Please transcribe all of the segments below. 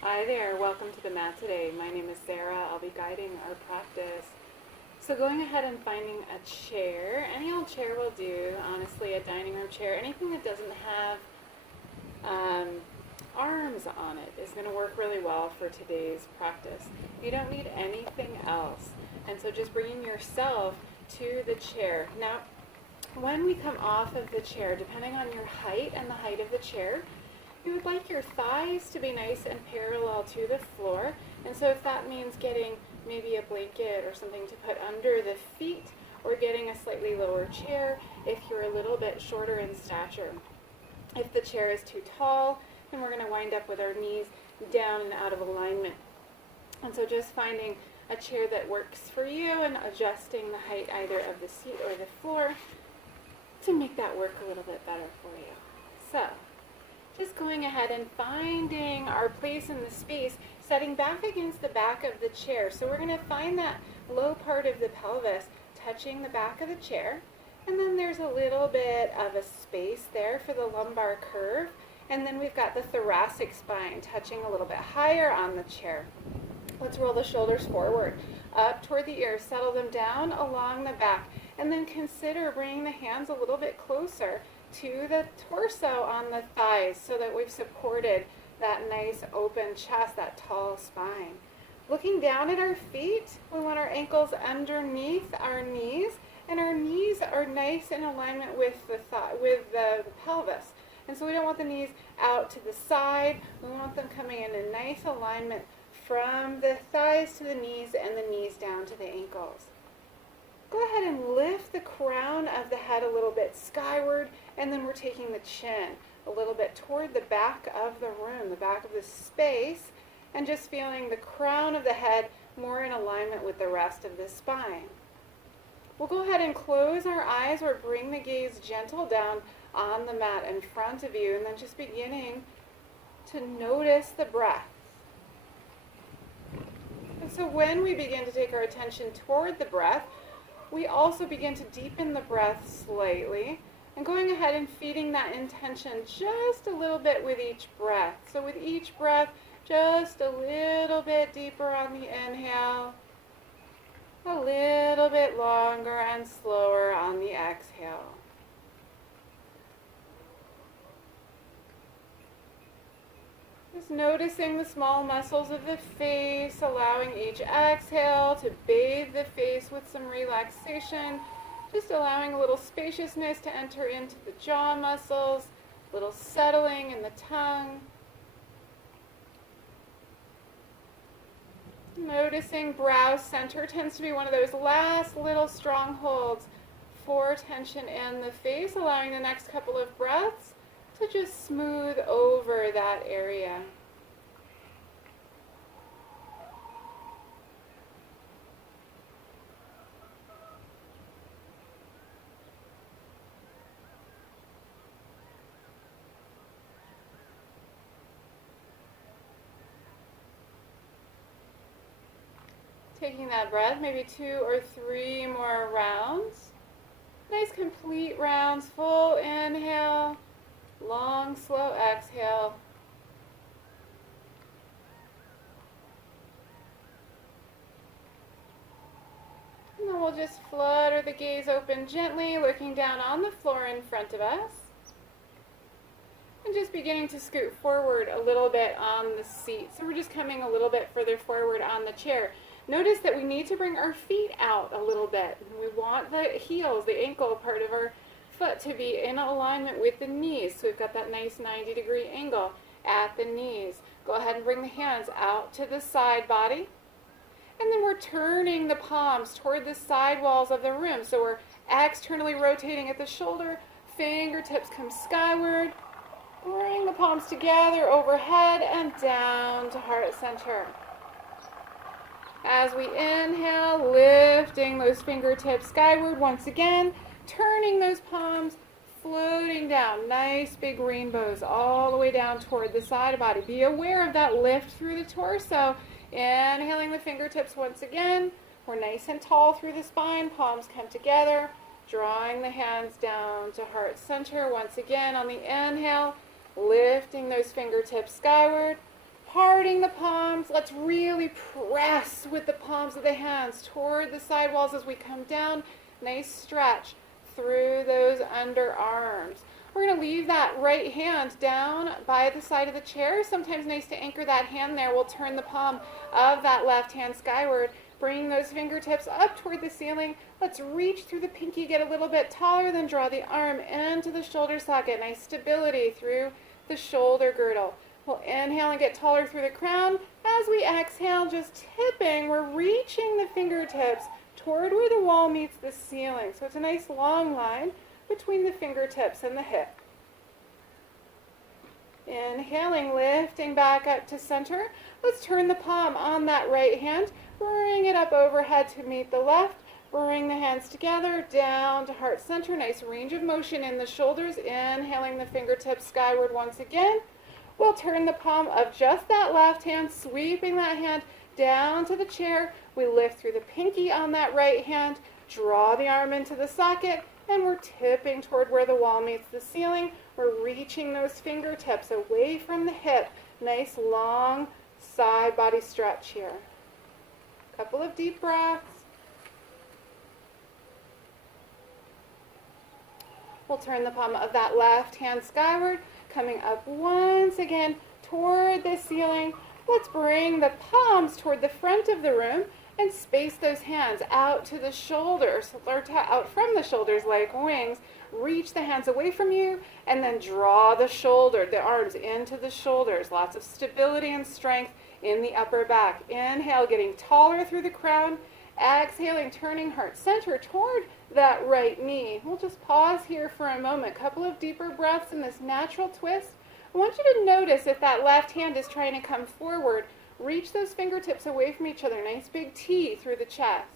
Hi there, welcome to the mat today. My name is Sarah. I'll be guiding our practice. So going ahead and finding a chair, any old chair will do, honestly, a dining room chair, anything that doesn't have arms on it is going to work really well for today's practice. You don't need anything else. And so just bringing yourself to the chair. Now, when we come off of the chair, depending on your height and the height of the chair, you would like your thighs to be nice and parallel to the floor. And so if that means getting maybe a blanket or something to put under the feet, or getting a slightly lower chair if you're a little bit shorter in stature. If the chair is too tall, then we're going to wind up with our knees down and out of alignment. And so just finding a chair that works for you and adjusting the height either of the seat or the floor to make that work a little bit better for you. So, just going ahead and finding our place in the space, setting back against the back of the chair. So we're going to find that low part of the pelvis touching the back of the chair. And then there's a little bit of a space there for the lumbar curve. And then we've got the thoracic spine touching a little bit higher on the chair. Let's roll the shoulders forward, up toward the ears, settle them down along the back. And then consider bringing the hands a little bit closer to the torso on the thighs so that we've supported that nice open chest, that tall spine. Looking down at our feet, we want our ankles underneath our knees, and our knees are nice in alignment with the pelvis. And so we don't want the knees out to the side. We want them coming in nice alignment from the thighs to the knees and the knees down to the ankles. Go ahead and lift the crown of the head a little bit skyward, and then we're taking the chin a little bit toward the back of the room, the back of the space, and just feeling the crown of the head more in alignment with the rest of the spine. We'll go ahead and close our eyes or bring the gaze gentle down on the mat in front of you, and then just beginning to notice the breath. And so when we begin to take our attention toward the breath, we also begin to deepen the breath slightly, and going ahead and feeding that intention just a little bit with each breath. So with each breath, just a little bit deeper on the inhale, a little bit longer and slower on the exhale. Just noticing the small muscles of the face, allowing each exhale to bathe the face with some relaxation, just allowing a little spaciousness to enter into the jaw muscles, a little settling in the tongue. Noticing brow center tends to be one of those last little strongholds for tension in the face, allowing the next couple of breaths to just smooth over that area. Taking that breath, maybe 2 or 3 more rounds. Nice complete rounds, full inhale, long, slow exhale. And then we'll just flutter the gaze open gently, looking down on the floor in front of us. And just beginning to scoot forward a little bit on the seat. So we're just coming a little bit further forward on the chair. Notice that we need to bring our feet out a little bit. We want the heels, the ankle part of our foot to be in alignment with the knees. So we've got that nice 90-degree angle at the knees. Go ahead and bring the hands out to the side body. And then we're turning the palms toward the side walls of the room. So we're externally rotating at the shoulder, fingertips come skyward. Bring the palms together overhead and down to heart center. As we inhale, lifting those fingertips skyward once again, turning those palms, floating down. Nice big rainbows all the way down toward the side body. Be aware of that lift through the torso. Inhaling the fingertips once again. We're nice and tall through the spine. Palms come together. Drawing the hands down to heart center once again on the inhale. Lifting those fingertips skyward. Parting the palms, let's really press with the palms of the hands toward the side walls as we come down. Nice stretch through those underarms. We're going to leave that right hand down by the side of the chair. Sometimes nice to anchor that hand there. We'll turn the palm of that left hand skyward, bringing those fingertips up toward the ceiling. Let's reach through the pinky, get a little bit taller, then draw the arm into the shoulder socket. Nice stability through the shoulder girdle. We'll inhale and get taller through the crown. As we exhale, just tipping, we're reaching the fingertips toward where the wall meets the ceiling. So it's a nice long line between the fingertips and the hip. Inhaling, lifting back up to center. Let's turn the palm on that right hand, bring it up overhead to meet the left. Bring the hands together, down to heart center. Nice range of motion in the shoulders. Inhaling the fingertips skyward once again. We'll turn the palm of just that left hand, sweeping that hand down to the chair. We lift through the pinky on that right hand, draw the arm into the socket, and we're tipping toward where the wall meets the ceiling. We're reaching those fingertips away from the hip. Nice long side body stretch here. Couple of deep breaths. We'll turn the palm of that left hand skyward, coming up once again toward the ceiling. Let's bring the palms toward the front of the room and space those hands out to the shoulders, or out from the shoulders like wings. Reach the hands away from you and then draw the arms into the shoulders. Lots of stability and strength in the upper back. Inhale, getting taller through the crown. Exhaling, turning heart center toward that right knee. We'll just pause here for a moment. Couple of deeper breaths in this natural twist. I want you to notice if that left hand is trying to come forward. Reach those fingertips away from each other. Nice big T through the chest.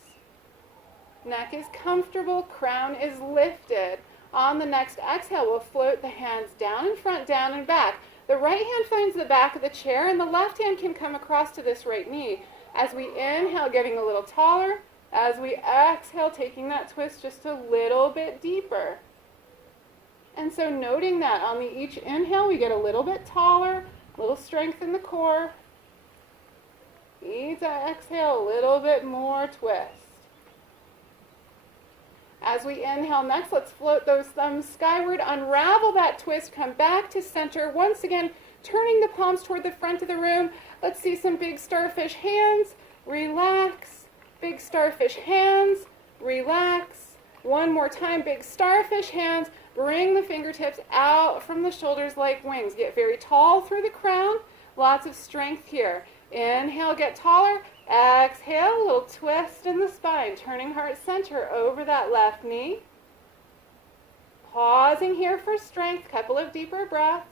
Neck is comfortable. Crown is lifted. On the next exhale, we'll float the hands down in front, down and back. The right hand finds the back of the chair, and the left hand can come across to this right knee. As we inhale, getting a little taller. As we exhale, taking that twist just a little bit deeper. And so noting that on each inhale, we get a little bit taller, a little strength in the core. Each exhale, a little bit more twist. As we inhale next, let's float those thumbs skyward, unravel that twist, come back to center. Once again, turning the palms toward the front of the room. Let's see some big starfish hands. Relax. Big starfish hands. Relax. One more time, big starfish hands. Bring the fingertips out from the shoulders like wings. Get very tall through the crown. Lots of strength here. Inhale, get taller. Exhale, a little twist in the spine, turning heart center over that left knee. Pausing here for strength, couple of deeper breaths.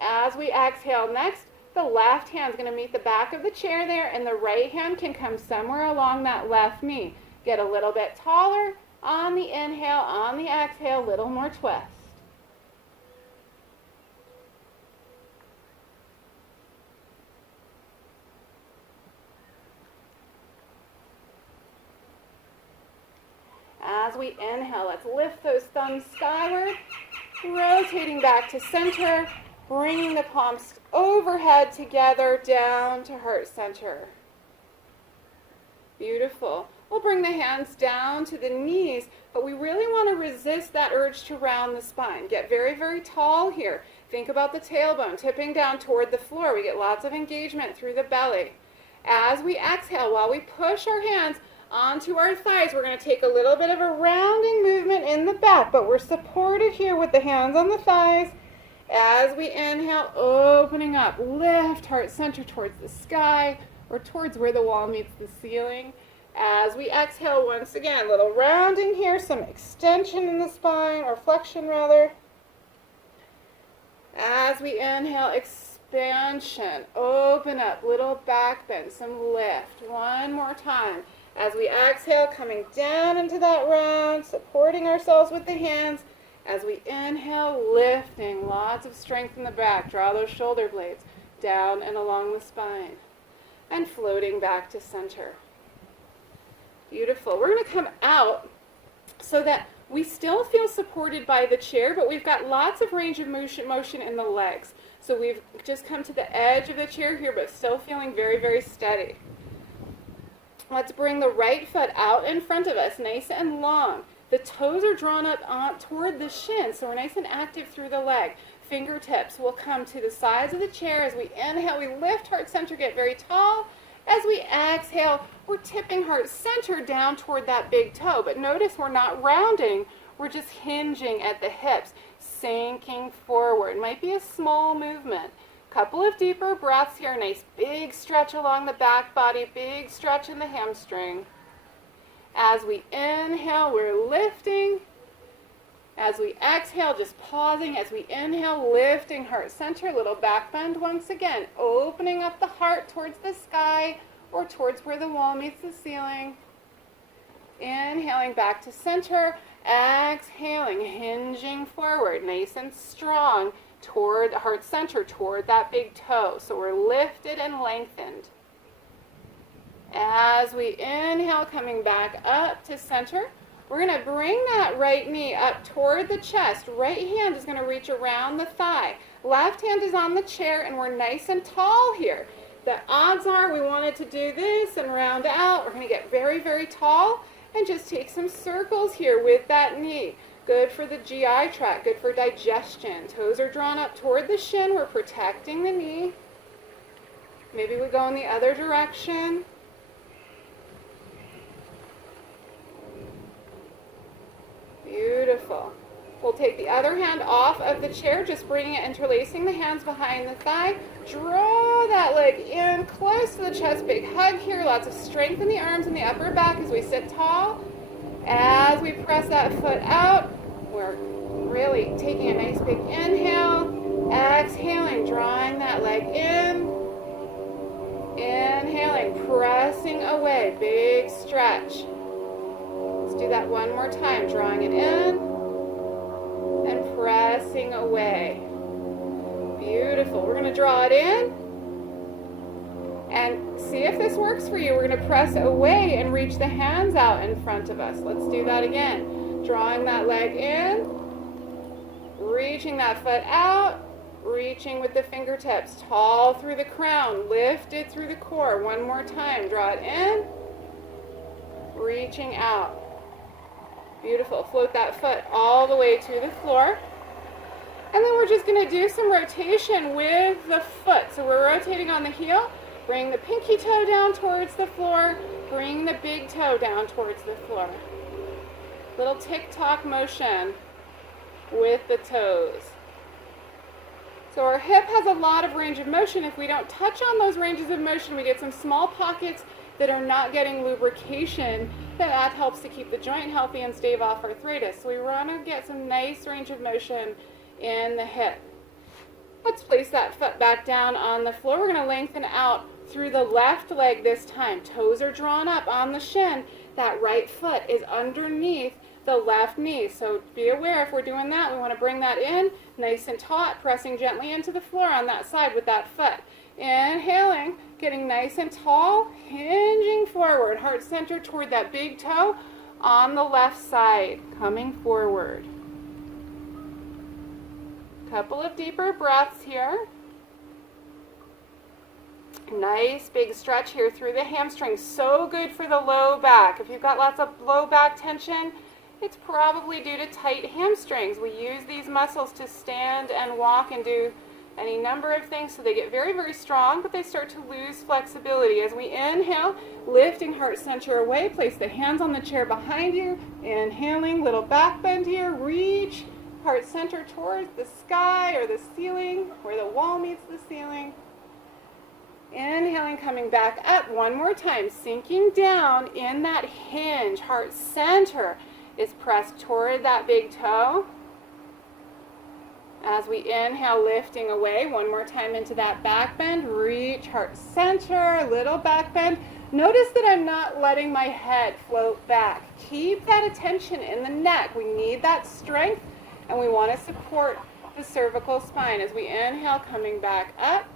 As we exhale next, the left hand's going to meet the back of the chair there, and the right hand can come somewhere along that left knee. Get a little bit taller on the inhale, on the exhale, a little more twist. As we inhale, let's lift those thumbs skyward, rotating back to center, bringing the palms overhead together, down to heart center. Beautiful. We'll bring the hands down to the knees, but we really want to resist that urge to round the spine. Get very, very tall here. Think about the tailbone tipping down toward the floor. We get lots of engagement through the belly. As we exhale, while we push our hands onto our thighs, we're going to take a little bit of a rounding movement in the back, but we're supported here with the hands on the thighs. As we inhale, opening up, lift heart center towards the sky or towards where the wall meets the ceiling. As we exhale, once again, a little rounding here, some extension in the spine, or flexion rather. As we inhale, expansion, open up, little back bend, some lift. One more time. As we exhale, coming down into that round, supporting ourselves with the hands. As we inhale, lifting, lots of strength in the back. Draw those shoulder blades down and along the spine. And floating back to center. Beautiful. We're going to come out so that we still feel supported by the chair, but we've got lots of range of motion in the legs. So we've just come to the edge of the chair here, but still feeling very, very steady. Let's bring the right foot out in front of us, nice and long. The toes are drawn up toward the shin, so we're nice and active through the leg. Fingertips will come to the sides of the chair. As we inhale, we lift heart center, get very tall. As we exhale, we're tipping heart center down toward that big toe. But notice we're not rounding, we're just hinging at the hips, sinking forward. Might be a small movement. Couple of deeper breaths here. Nice big stretch along the back body, big stretch in the hamstring. As we inhale, we're lifting. As we exhale, just pausing. As we inhale, lifting heart center, little back bend once again, opening up the heart towards the sky or towards where the wall meets the ceiling. Inhaling back to center, exhaling, hinging forward, nice and strong toward heart center, toward that big toe. So we're lifted and lengthened. As we inhale, coming back up to center, we're going to bring that right knee up toward the chest. Right hand is going to reach around the thigh. Left hand is on the chair, and we're nice and tall here. The odds are we wanted to do this and round out. We're going to get very, very tall and just take some circles here with that knee. Good for the GI tract, good for digestion. Toes are drawn up toward the shin. We're protecting the knee. Maybe we go in the other direction. Beautiful. We'll take the other hand off of the chair, just bringing it, interlacing the hands behind the thigh. Draw that leg in close to the chest. Big hug here. Lots of strength in the arms and the upper back as we sit tall. As we press that foot out, we're really taking a nice big inhale. Exhaling, drawing that leg in. Inhaling, pressing away. Big stretch. Let's do that one more time. Drawing it in and pressing away. Beautiful. We're going to draw it in and see if this works for you. We're going to press away and reach the hands out in front of us. Let's do that again. Drawing that leg in, reaching that foot out, reaching with the fingertips, tall through the crown, lifted through the core. One more time. Draw it in, reaching out. Beautiful. Float that foot all the way to the floor. And then we're just going to do some rotation with the foot. So we're rotating on the heel. Bring the pinky toe down towards the floor. Bring the big toe down towards the floor. Little tick-tock motion with the toes. So our hip has a lot of range of motion. If we don't touch on those ranges of motion, we get some small pockets that are not getting lubrication. That helps to keep the joint healthy and stave off arthritis. So we want to get some nice range of motion in the hip. Let's place that foot back down on the floor. We're going to lengthen out through the left leg this time. Toes are drawn up on the shin. That right foot is underneath the left knee. So be aware if we're doing that, we want to bring that in nice and taut, pressing gently into the floor on that side with that foot. Inhaling, getting nice and tall, hinging forward, heart center toward that big toe on the left side, coming forward. Couple of deeper breaths here. Nice big stretch here through the hamstrings. So good for the low back. If you've got lots of low back tension, it's probably due to tight hamstrings. We use these muscles to stand and walk and do any number of things, so they get very, very strong, but they start to lose flexibility. As we inhale, lifting heart center away, place the hands on the chair behind you. Inhaling, little back bend here. Reach heart center towards the sky or the ceiling, where the wall meets the ceiling. Inhaling, coming back up one more time, sinking down in that hinge. Heart center is pressed toward that big toe. As we inhale, lifting away, one more time into that back bend. Reach heart center, little back bend. Notice that I'm not letting my head float back. Keep that attention in the neck. We need that strength, and we want to support the cervical spine. As we inhale, coming back up.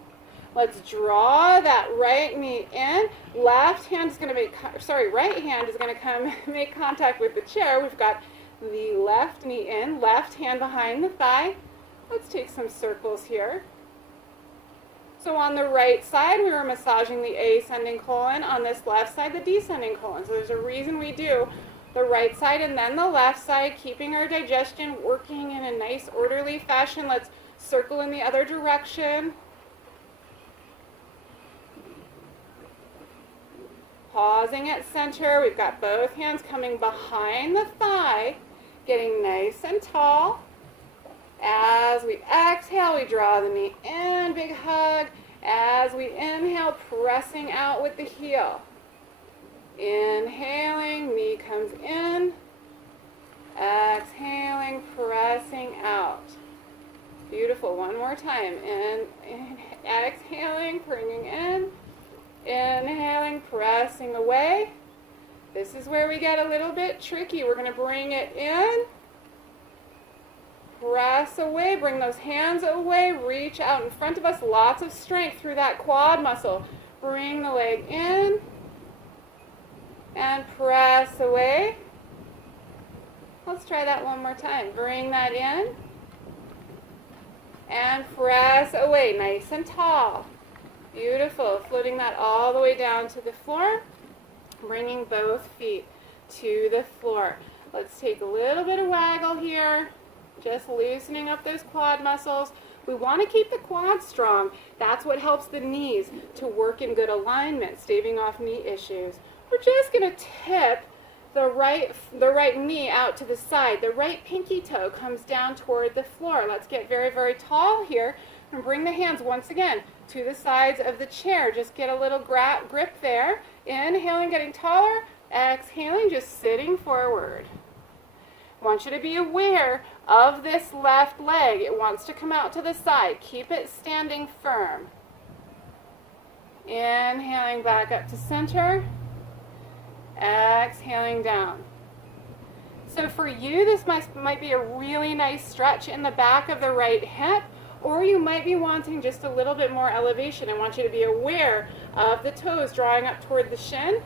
Let's draw that right knee in. Right hand is going to come make contact with the chair. We've got the left knee in, left hand behind the thigh. Let's take some circles here. So on the right side, we were massaging the ascending colon. On this left side, the descending colon. So there's a reason we do the right side and then the left side, keeping our digestion working in a nice orderly fashion. Let's circle in the other direction. Pausing at center. We've got both hands coming behind the thigh, getting nice and tall. As we exhale, we draw the knee in, big hug. As we inhale, pressing out with the heel. Inhaling, knee comes in. Exhaling, pressing out. Beautiful. One more time. Exhaling, bringing in. Inhaling, pressing away. This is where we get a little bit tricky. We're going to bring it in. Press away, bring those hands away, reach out in front of us, lots of strength through that quad muscle. Bring the leg in and press away. Let's try that one more time. Bring that in and press away, nice and tall. Beautiful, floating that all the way down to the floor, bringing both feet to the floor. Let's take a little bit of waggle here. Just loosening up those quad muscles. We want to keep the quads strong. That's what helps the knees to work in good alignment, staving off knee issues. We're just going to tip the right knee out to the side. The right pinky toe comes down toward the floor. Let's get very, very tall here and bring the hands once again to the sides of the chair. Just get a little grip there. Inhaling, getting taller. Exhaling, just sitting forward. I want you to be aware of this left leg. It wants to come out to the side. Keep it standing firm. Inhaling back up to center. Exhaling down. So for you, this might be a really nice stretch in the back of the right hip, or you might be wanting just a little bit more elevation. I want you to be aware of the toes drawing up toward the shin.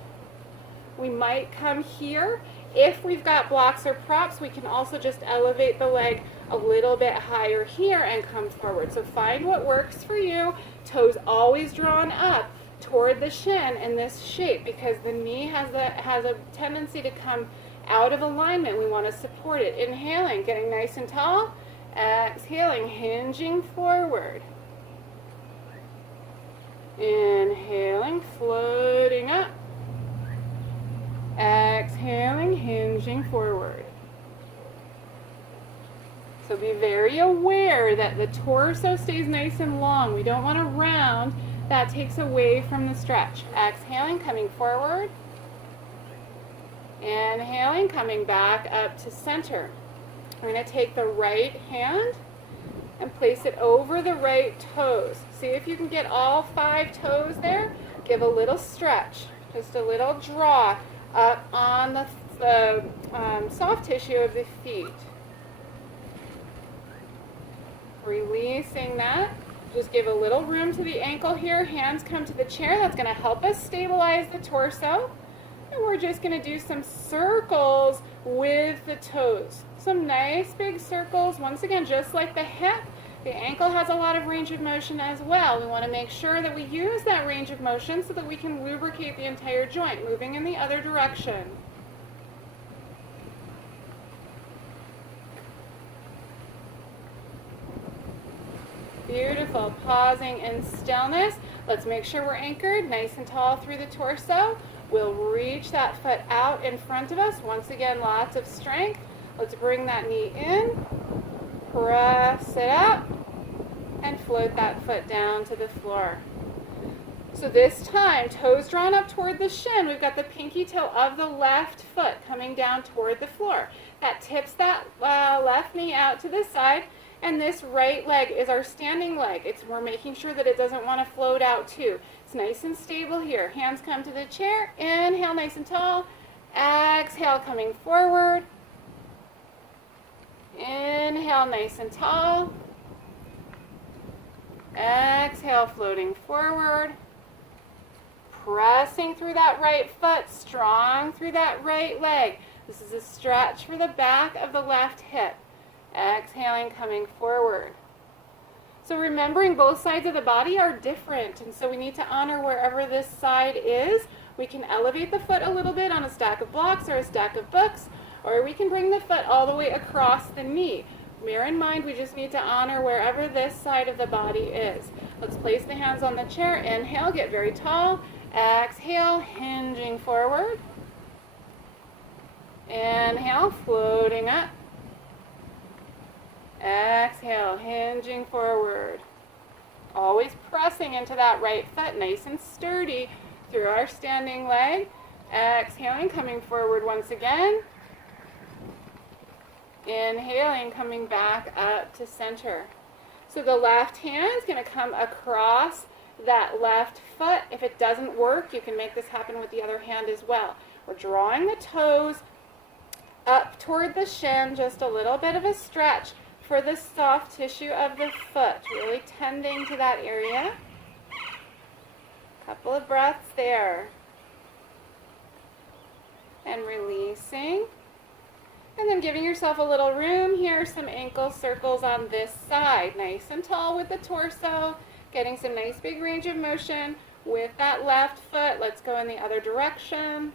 We might come here. If we've got blocks or props, we can also just elevate the leg a little bit higher here and come forward. So find what works for you. Toes always drawn up toward the shin in this shape because the knee has a tendency to come out of alignment. We want to support it. Inhaling, getting nice and tall. Exhaling, hinging forward. Inhaling, floating up. Exhaling, hinging forward. So be very aware that the torso stays nice and long. We don't want to round. That takes away from the stretch. Exhaling, coming forward. Inhaling, coming back up to center. We're going to take the right hand and place it over the right toes. See if you can get all 5 toes there. Give a little stretch, just a little draw up on the soft tissue of the feet. Releasing that. Just give a little room to the ankle here. Hands come to the chair. That's going to help us stabilize the torso. And we're just going to do some circles with the toes. Some nice big circles. Once again, just like the hip, the ankle has a lot of range of motion as well. We want to make sure that we use that range of motion so that we can lubricate the entire joint, moving in the other direction. Beautiful. Pausing in stillness. Let's make sure we're anchored nice and tall through the torso. We'll reach that foot out in front of us. Once again, lots of strength. Let's bring that knee in. Press it up and float that foot down to the floor. So this time, toes drawn up toward the shin. We've got the pinky toe of the left foot coming down toward the floor. That tips that left knee out to the side, and this right leg is our standing leg. We're making sure that it doesn't want to float out too. It's nice and stable here. Hands come to the chair. Inhale, nice and tall. Exhale, coming forward. Inhale, nice and tall. Exhale, floating forward. Pressing through that right foot, strong through that right leg. This is a stretch for the back of the left hip. Exhaling, coming forward. So remembering both sides of the body are different, and so we need to honor wherever this side is. We can elevate the foot a little bit on a stack of blocks or a stack of books, or we can bring the foot all the way across the knee. Bear in mind, we just need to honor wherever this side of the body is. Let's place the hands on the chair. Inhale, get very tall. Exhale, hinging forward. Inhale, floating up. Exhale, hinging forward. Always pressing into that right foot, nice and sturdy through our standing leg. Exhaling, coming forward once again. Inhaling, coming back up to center. So the left hand is going to come across that left foot. If it doesn't work, you can make this happen with the other hand as well. We're drawing the toes up toward the shin, just a little bit of a stretch for the soft tissue of the foot, really tending to that area. Couple of breaths there. And releasing. And then giving yourself a little room here, some ankle circles on this side. Nice and tall with the torso, getting some nice big range of motion with that left foot. Let's go in the other direction.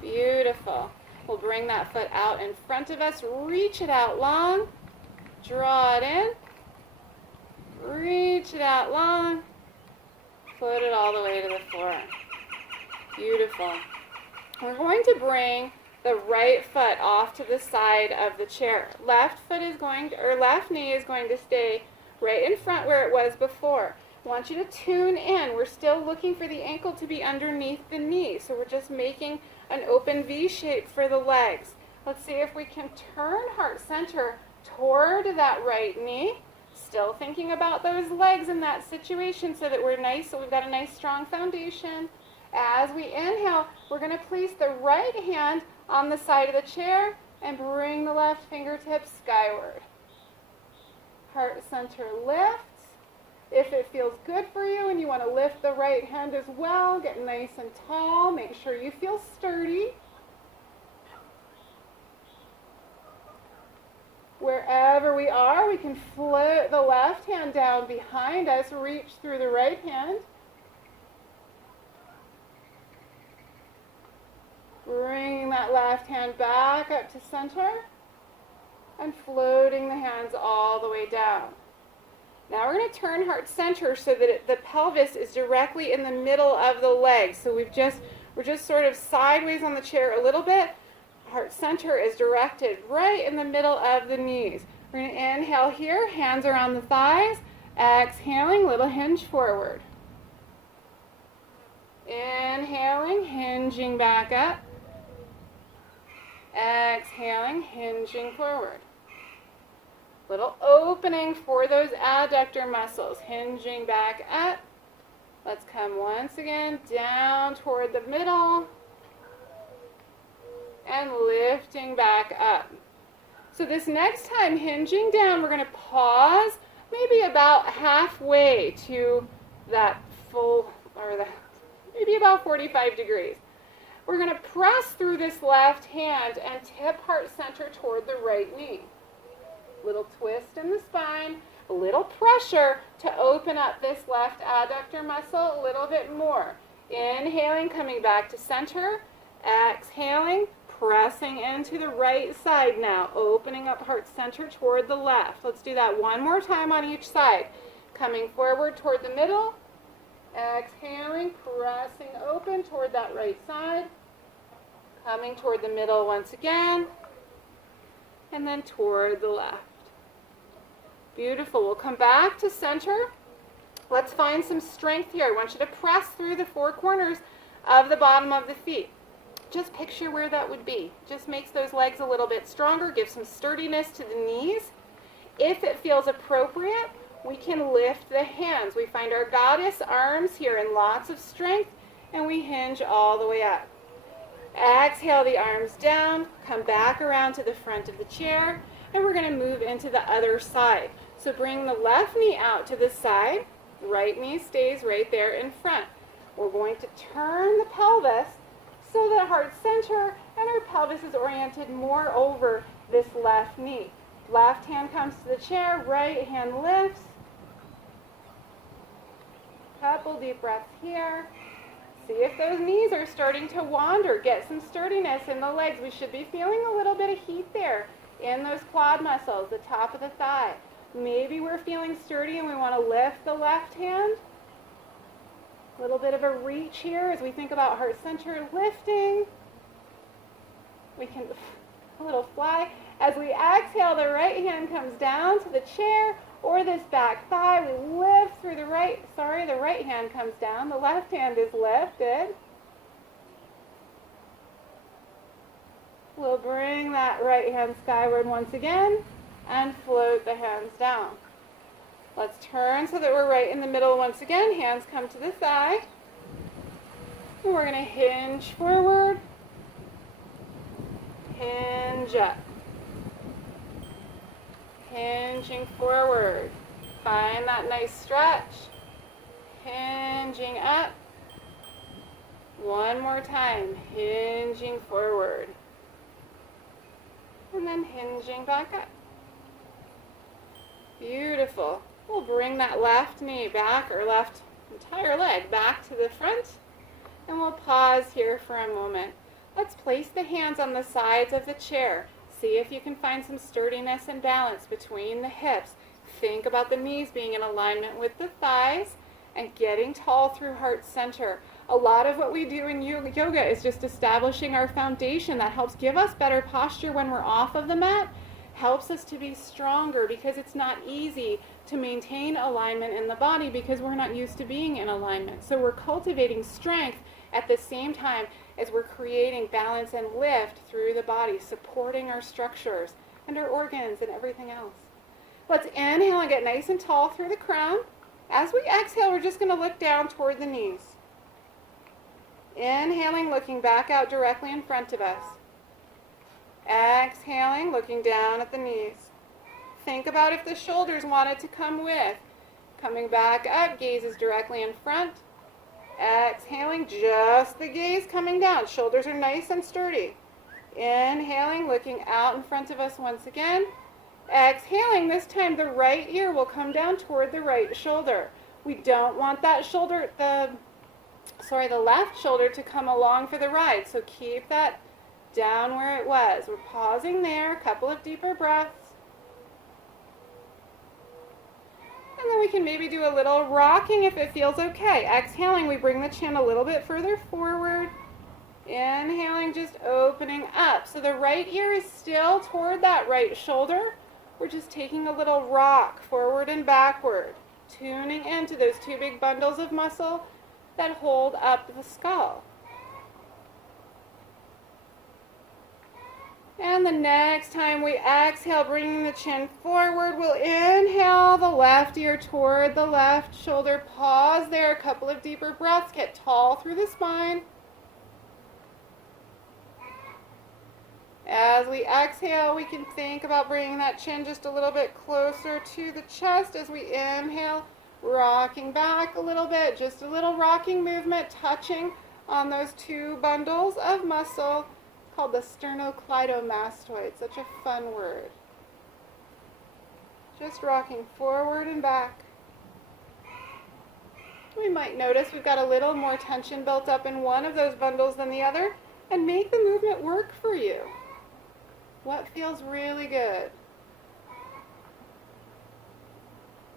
Beautiful. We'll bring that foot out in front of us, reach it out long, draw it in, reach it out long, put it all the way to the floor. Beautiful. We're going to bring the right foot off to the side of the chair. Left knee is going to stay right in front where it was before. I want you to tune in. We're still looking for the ankle to be underneath the knee, so we're just making an open V shape for the legs. Let's see if we can turn heart center toward that right knee. Still thinking about those legs in that situation so that we're nice, so we've got a nice strong foundation. As we inhale, we're going to place the right hand on the side of the chair and bring the left fingertips skyward. Heart center lifts. If it feels good for you and you want to lift the right hand as well, get nice and tall. Make sure you feel sturdy. Wherever we are, we can float the left hand down behind us, reach through the right hand. Bringing that left hand back up to center and floating the hands all the way down. Now we're going to turn heart center so that the pelvis is directly in the middle of the leg. So we're just sort of sideways on the chair a little bit. Heart center is directed right in the middle of the knees. We're going to inhale here, hands around the thighs. Exhaling, little hinge forward. Inhaling, hinging back up. Exhaling, hinging forward. Little opening for those adductor muscles, hinging back up. Let's come once again down toward the middle and lifting back up. So this next time, hinging down, we're going to pause maybe about halfway to that full, maybe about 45 degrees. We're going to press through this left hand and tip heart center toward the right knee. Little twist in the spine, a little pressure to open up this left adductor muscle a little bit more. Inhaling, coming back to center. Exhaling, pressing into the right side now, opening up heart center toward the left. Let's do that one more time on each side. Coming forward toward the middle. Exhaling, pressing open toward that right side. Coming toward the middle once again. And then toward the left. Beautiful. We'll come back to center. Let's find some strength here. I want you to press through the four corners of the bottom of the feet. Just picture where that would be. Just makes those legs a little bit stronger, gives some sturdiness to the knees. If it feels appropriate, we can lift the hands. We find our goddess arms here in lots of strength, and we hinge all the way up. Exhale the arms down, come back around to the front of the chair, and we're going to move into the other side. So bring the left knee out to the side, right knee stays right there in front. We're going to turn the pelvis so that heart center And our pelvis is oriented more over this left knee. Left hand comes to the chair, right hand lifts. Couple deep breaths here. See if those knees are starting to wander. Get some sturdiness in the legs. We should be feeling a little bit of heat there in those quad muscles, the top of the thigh. Maybe we're feeling sturdy and we want to lift the left hand. A little bit of a reach here as we think about heart center lifting. We can, a little fly. As we exhale, the right hand comes down to the chair or this back thigh. We lift through the right hand comes down. The left hand is lifted. We'll bring that right hand skyward once again and float the hands down. Let's turn so that we're right in the middle once again. Hands come to the thigh. And we're going to hinge forward, hinge up. Hinging forward. Find that nice stretch. Hinging up. One more time. Hinging forward. And then hinging back up. Beautiful. We'll bring that left knee back, or left entire leg back to the front. And we'll pause here for a moment. Let's place the hands on the sides of the chair. See if you can find some sturdiness and balance between the hips. Think about the knees being in alignment with the thighs and getting tall through heart center. A lot of what we do in yoga is just establishing our foundation that helps give us better posture when we're off of the mat, helps us to be stronger because it's not easy to maintain alignment in the body because we're not used to being in alignment. So we're cultivating strength at the same time as we're creating balance and lift through the body, supporting our structures and our organs and everything else. Let's inhale and get nice and tall through the crown. As we exhale, we're just going to look down toward the knees. Inhaling, looking back out directly in front of us. Exhaling, looking down at the knees. Think about if the shoulders wanted to come with. Coming back up, gaze is directly in front. Exhaling, just the gaze coming down. Shoulders are nice and sturdy. Inhaling, looking out in front of us once again. Exhaling, this time the right ear will come down toward the right shoulder. We don't want that shoulder, the left shoulder to come along for the ride. So keep that down where it was. We're pausing there, a couple of deeper breaths. And then we can maybe do a little rocking if it feels okay. Exhaling, we bring the chin a little bit further forward. Inhaling, just opening up. So the right ear is still toward that right shoulder. We're just taking a little rock forward and backward, tuning into those two big bundles of muscle that hold up the skull. And the next time we exhale, bringing the chin forward, we'll inhale the left ear toward the left shoulder. Pause there, a couple of deeper breaths. Get tall through the spine. As we exhale, we can think about bringing that chin just a little bit closer to the chest as we inhale, rocking back a little bit, just a little rocking movement, touching on those two bundles of muscle called the sternocleidomastoid. Such a fun word. Just rocking forward and back. We might notice we've got a little more tension built up in one of those bundles than the other, and make the movement work for you. What feels really good?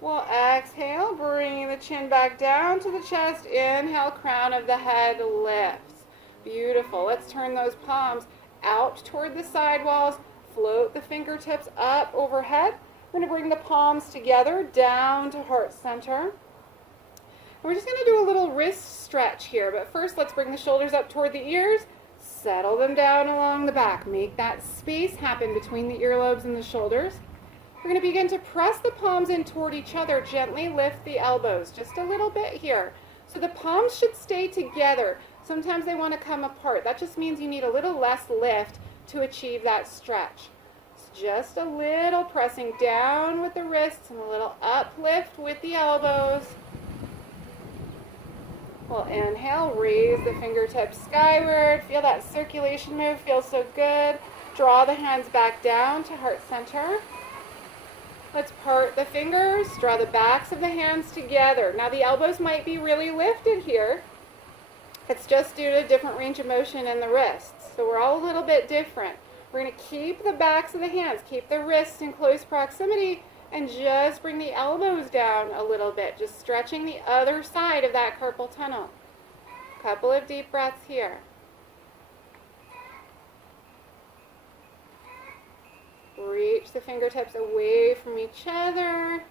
We'll exhale, bringing the chin back down to the chest. Inhale, crown of the head lifts. Beautiful. Let's turn those palms out toward the side walls. Float the fingertips up overhead. We're going to bring the palms together down to heart center. And we're just going to do a little wrist stretch here. But first, let's bring the shoulders up toward the ears. Settle them down along the back. Make that space happen between the earlobes and the shoulders. We're going to begin to press the palms in toward each other. Gently lift the elbows just a little bit here. So the palms should stay together. Sometimes they want to come apart. That just means you need a little less lift to achieve that stretch. So just a little pressing down with the wrists and a little uplift with the elbows. We'll inhale, raise the fingertips skyward. Feel that circulation move, feels so good. Draw the hands back down to heart center. Let's part the fingers, draw the backs of the hands together. Now the elbows might be really lifted here. It's just due to different range of motion in the wrists. So we're all a little bit different. We're going to keep the backs of the hands, keep the wrists in close proximity, and just bring the elbows down a little bit, just stretching the other side of that carpal tunnel. Couple of deep breaths here. Reach the fingertips away from each other,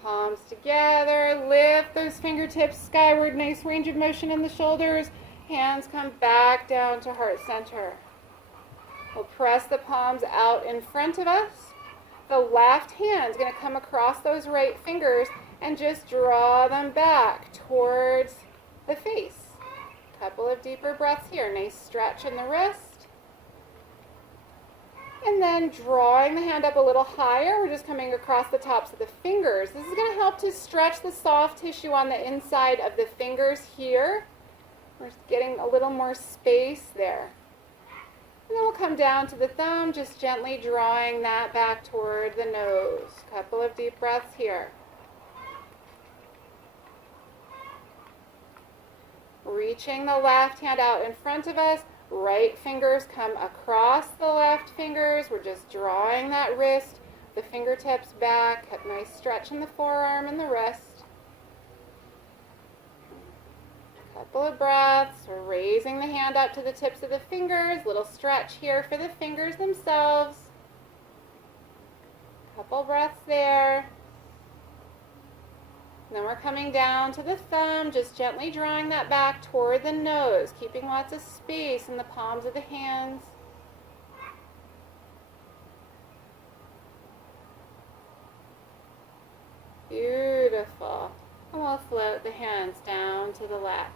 palms together, lift those fingertips skyward, nice range of motion in the shoulders, hands come back down to heart center. We'll press the palms out in front of us. The left hand is going to come across those right fingers and just draw them back towards the face. Couple of deeper breaths here, nice stretch in the wrist. And then drawing the hand up a little higher, we're just coming across the tops of the fingers. This is going to help to stretch the soft tissue on the inside of the fingers here. We're just getting a little more space there. And then we'll come down to the thumb, just gently drawing that back toward the nose. Couple of deep breaths here. Reaching the left hand out in front of us. Right fingers come across the left fingers. We're just drawing that wrist, the fingertips back. A nice stretch in the forearm and the wrist. Couple of breaths. We're raising the hand up to the tips of the fingers. Little stretch here for the fingers themselves. Couple breaths there. Then we're coming down to the thumb, just gently drawing that back toward the nose, keeping lots of space in the palms of the hands. Beautiful. And we'll float the hands down to the left.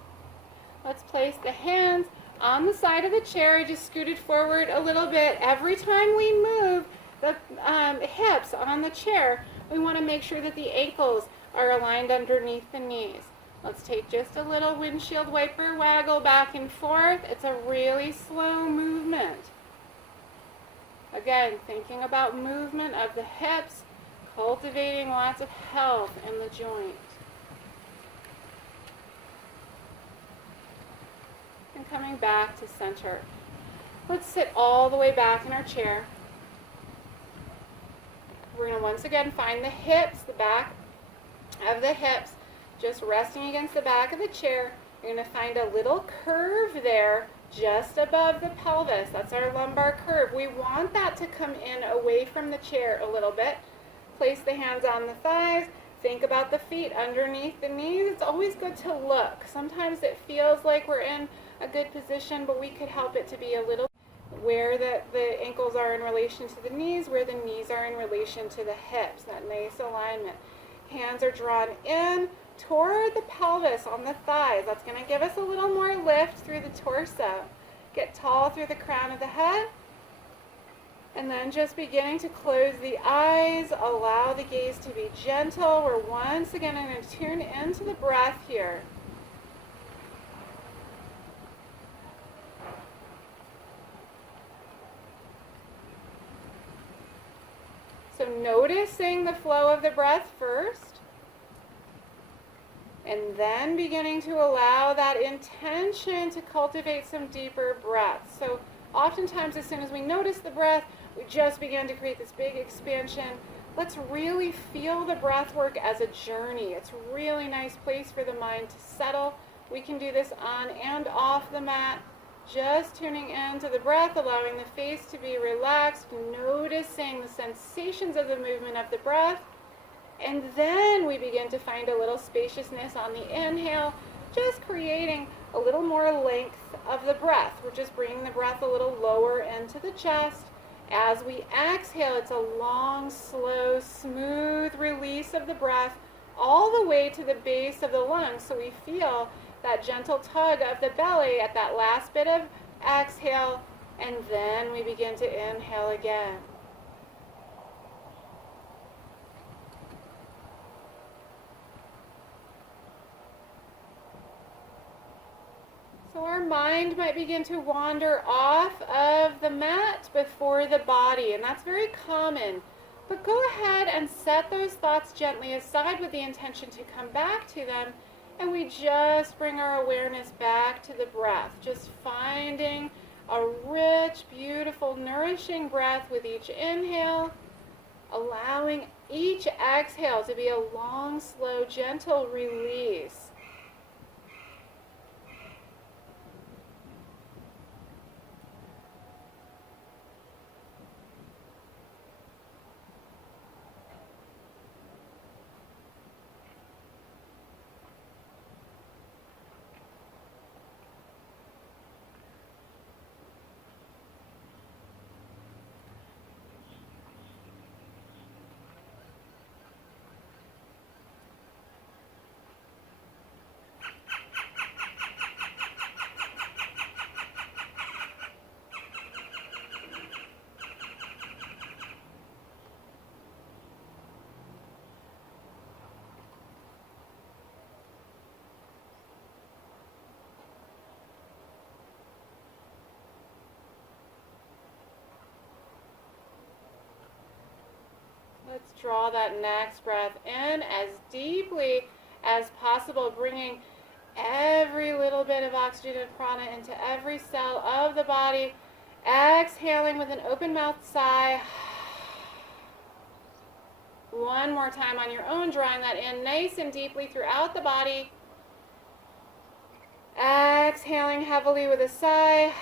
Let's place the hands on the side of the chair. I just scooted forward a little bit. Every time we move the hips on the chair, we want to make sure that the ankles are aligned underneath the knees. Let's take just a little windshield wiper waggle back and forth. It's a really slow movement. Again, thinking about movement of the hips, cultivating lots of health in the joint. And coming back to center. Let's sit all the way back in our chair. We're going to once again find the hips, the back of the hips, just resting against the back of the chair. You're going to find a little curve there just above the pelvis. That's our lumbar curve. We want that to come in away from the chair a little bit. Place the hands on the thighs. Think about the feet underneath the knees. It's always good to look. Sometimes it feels like we're in a good position, but we could help it to be a little where the ankles are in relation to the knees, where the knees are in relation to the hips. That nice alignment. Hands are drawn in toward the pelvis on the thighs. That's going to give us a little more lift through the torso. Get tall through the crown of the head. And then just beginning to close the eyes. Allow the gaze to be gentle. We're once again going to tune into the breath here. So noticing the flow of the breath first, and then beginning to allow that intention to cultivate some deeper breaths. So oftentimes as soon as we notice the breath, we just begin to create this big expansion. Let's really feel the breath work as a journey. It's a really nice place for the mind to settle. We can do this on and off the mat. Just tuning into the breath, allowing the face to be relaxed, noticing the sensations of the movement of the breath. And then we begin to find a little spaciousness on the inhale, just creating a little more length of the breath. We're just bringing the breath a little lower into the chest. As we exhale, it's a long, slow, smooth release of the breath all the way to the base of the lungs. So we feel that gentle tug of the belly at that last bit of exhale, and then we begin to inhale again. So our mind might begin to wander off of the mat before the body, and that's very common. But go ahead and set those thoughts gently aside with the intention to come back to them, and we just bring our awareness back to the breath, just finding a rich, beautiful, nourishing breath with each inhale, allowing each exhale to be a long, slow, gentle release. Let's draw that next breath in as deeply as possible, bringing every little bit of oxygen and prana into every cell of the body. Exhaling with an open mouth sigh. One more time on your own, drawing that in nice and deeply throughout the body. Exhaling heavily with a sigh.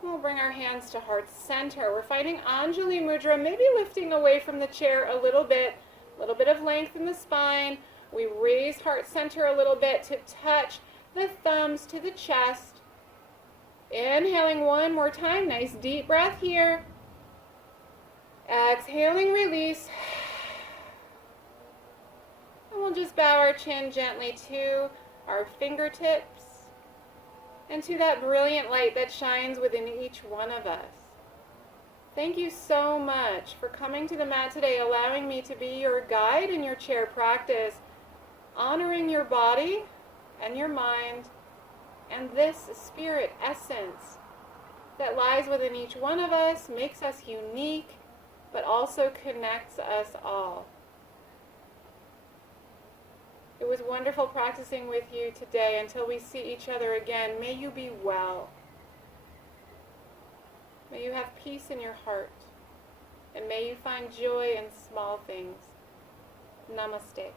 We'll bring our hands to heart center. We're finding Anjali Mudra, maybe lifting away from the chair a little bit of length in the spine. We raise heart center a little bit to touch the thumbs to the chest. Inhaling one more time, nice deep breath here. Exhaling, release. And we'll just bow our chin gently to our fingertips and to that brilliant light that shines within each one of us. Thank you so much for coming to the mat today, allowing me to be your guide in your chair practice, honoring your body and your mind and this spirit essence that lies within each one of us, makes us unique, but also connects us all. It was wonderful practicing with you today. Until we see each other again, may you be well. May you have peace in your heart. And may you find joy in small things. Namaste.